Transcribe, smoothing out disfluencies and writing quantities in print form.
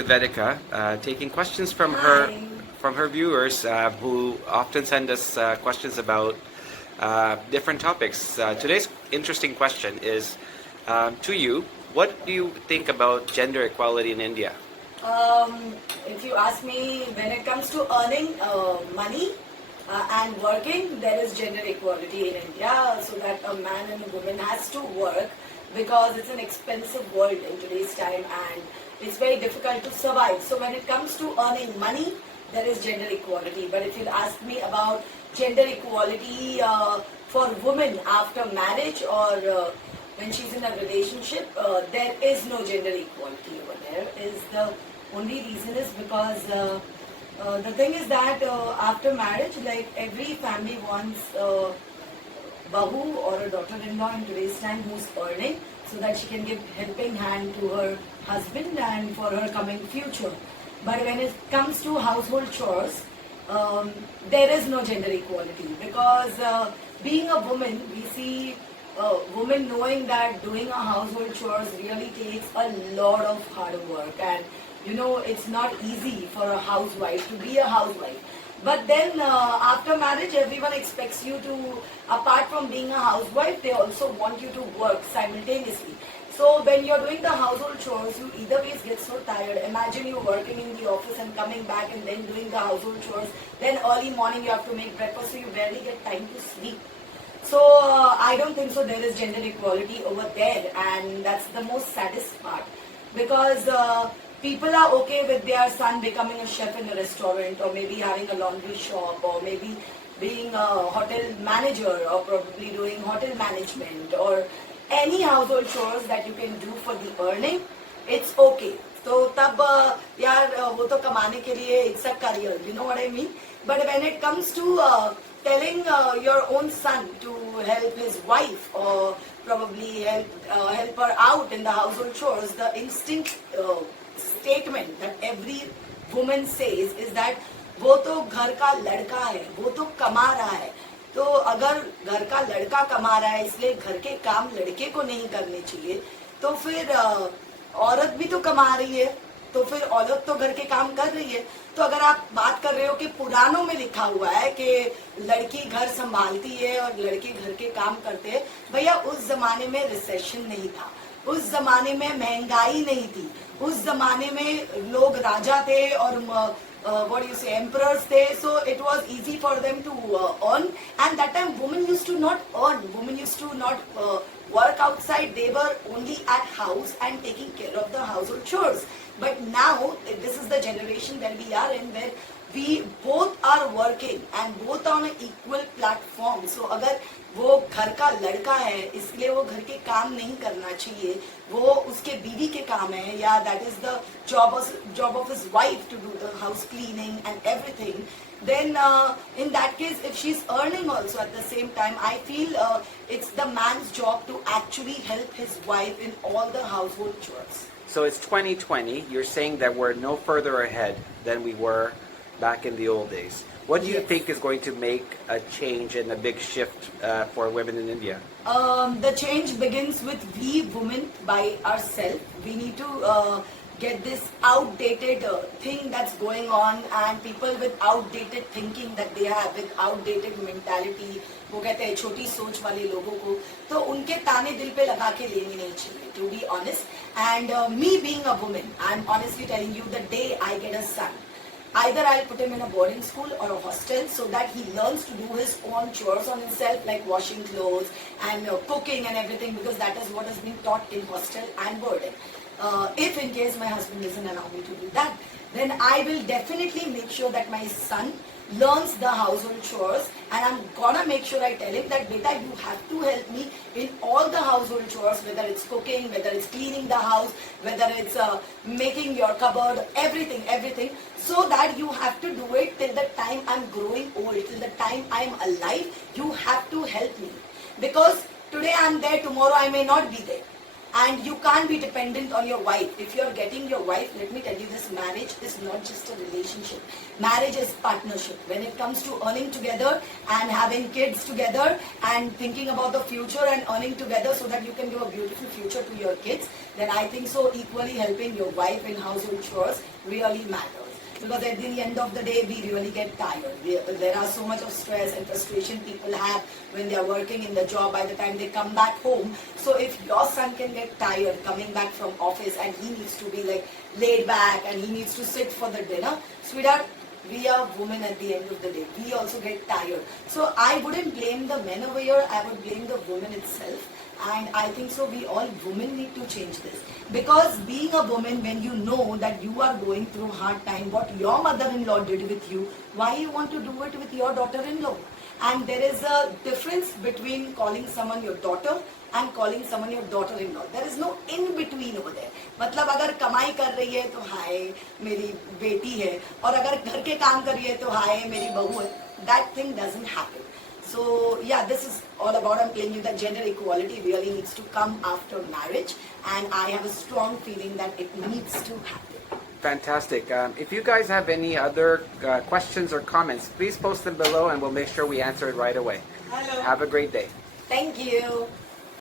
with Vedika, taking questions from her viewers who often send us questions about different topics. Today's interesting question is to you. What do you think about gender equality in India? If you ask me, when it comes to earning money and working, there is gender equality in India, so that a man and a woman has to work, because it's an expensive world in today's time and it's very difficult to survive. So when it comes to earning money, there is gender equality. But if you'll ask me about gender equality for women after marriage or when she's in a relationship, there is no gender equality over there. Is the only reason is because the thing is that after marriage, like every family wants bahu or a daughter-in-law in today's time who's earning, so that she can give helping hand to her husband and for her coming future. But when it comes to household chores, there is no gender equality, because being a woman, we see women knowing that doing a household chores really takes a lot of hard work, and you know it's not easy for a housewife to be a housewife. But then after marriage, everyone expects you to, apart from being a housewife, they also want you to work simultaneously. So when you're doing the household chores, you either ways get so tired. Imagine you working in the office and coming back and then doing the household chores. Then early morning you have to make breakfast, so you barely get time to sleep. So I don't think so there is gender equality over there, and that's the most saddest part, because people are okay with their son becoming a chef in a restaurant, or maybe having a laundry shop, or maybe being a hotel manager, or probably doing hotel management, or any household chores that you can do for the earning. It's okay. So tab yaar wo to kamane ke liye it's a career, you know what I mean. But when it comes to telling your own son to help his wife, or probably help her out in the household chores, the instinct statement that every woman says is that वो तो घर का लड़का है, वो तो कमा रहा है. तो अगर घर का लड़का कमा रहा है इसलिए घर के काम लड़के को नहीं करने चाहिए, तो फिर औरत भी तो कमा रही है, तो फिर औरत तो घर के काम कर रही है. तो अगर आप बात कर रहे हो कि पुरानों में लिखा हुआ है कि लड़की घर संभालती है और लड़के घर के काम करते हैं, भैया उस जमाने में रिसेशन नहीं था, उस जमाने में महंगाई नहीं थी, उस जमाने में लोग राजा थे और what do you say, emperors there, so it was easy for them to earn. And that time women used to not earn, women used to not work outside, they were only at house and taking care of the household chores. But now this is the generation that we are in, where we both are working and both on an equal platform. So अगर वो घर का लड़का है इसलिए वो घर के काम नहीं करना चाहिए, वो उसके बीवी के काम है, या that is the job of his wife to do the house cleaning and everything, then in that case if she's earning also at the same time, I feel it's the man's job to actually help his wife in all the household chores. So it's 2020. You're saying that we're no further ahead than we were back in the old days. What do you think is going to make a change and a big shift for women in India? The change begins with we women by ourselves. We need to get this outdated thing that's going on, and people with outdated thinking that they have, with outdated mentality, वो कहते हैं छोटी सोच वाले लोगों को, तो उनके ताने दिल पे लगा के लेने नहीं चाहिए, to be honest. And me being a woman, I'm honestly telling you, the day I get a son, either I'll put him in a boarding school or a hostel, so that he learns to do his own chores on himself, like washing clothes and cooking and everything, because that is what has been taught in hostel and boarding. If in case my husband doesn't allow me to do that, then I will definitely make sure that my son learns the household chores, and I'm gonna make sure I tell him that beta, you have to help me in all the household chores, whether it's cooking, whether it's cleaning the house, whether it's making your cupboard, everything, so that you have to do it till the time I'm growing old, till the time I'm alive. You have to help me, because today I'm there, tomorrow I may not be there. and you can't be dependent on your wife. If you're getting your wife, let me tell you this, marriage is not just a relationship. Marriage is partnership. When it comes to earning together and having kids together and thinking about the future and earning together so that you can give a beautiful future to your kids, then I think so equally helping your wife in household chores really matters. Because at the end of the day, we really get tired. There are so much of stress and frustration people have when they are working in the job by the time they come back home. So if your son can get tired coming back from office and he needs to be like laid back and he needs to sit for the dinner, sweetheart, we are women at the end of the day. We also get tired. So I wouldn't blame the men over here. I would blame the woman itself. And I think so we all women need to change this. Because being a woman, when you know that you are going through hard time, what your mother-in-law did with you, why you want to do it with your daughter-in-law? And there is a difference between calling someone your daughter and calling someone your daughter-in-law. There is no in-between over there. मतलब अगर कमाई कर रही है तो हाय मेरी बेटी है, और अगर घर के काम कर रही है तो हाय मेरी बहू है. That thing doesn't happen. So yeah, this is all about, I'm telling you that gender equality really needs to come after marriage, and I have a strong feeling that it needs to happen. Fantastic. If you guys have any other questions or comments, please post them below and we'll make sure we answer it right away. Hello. Have a great day. Thank you.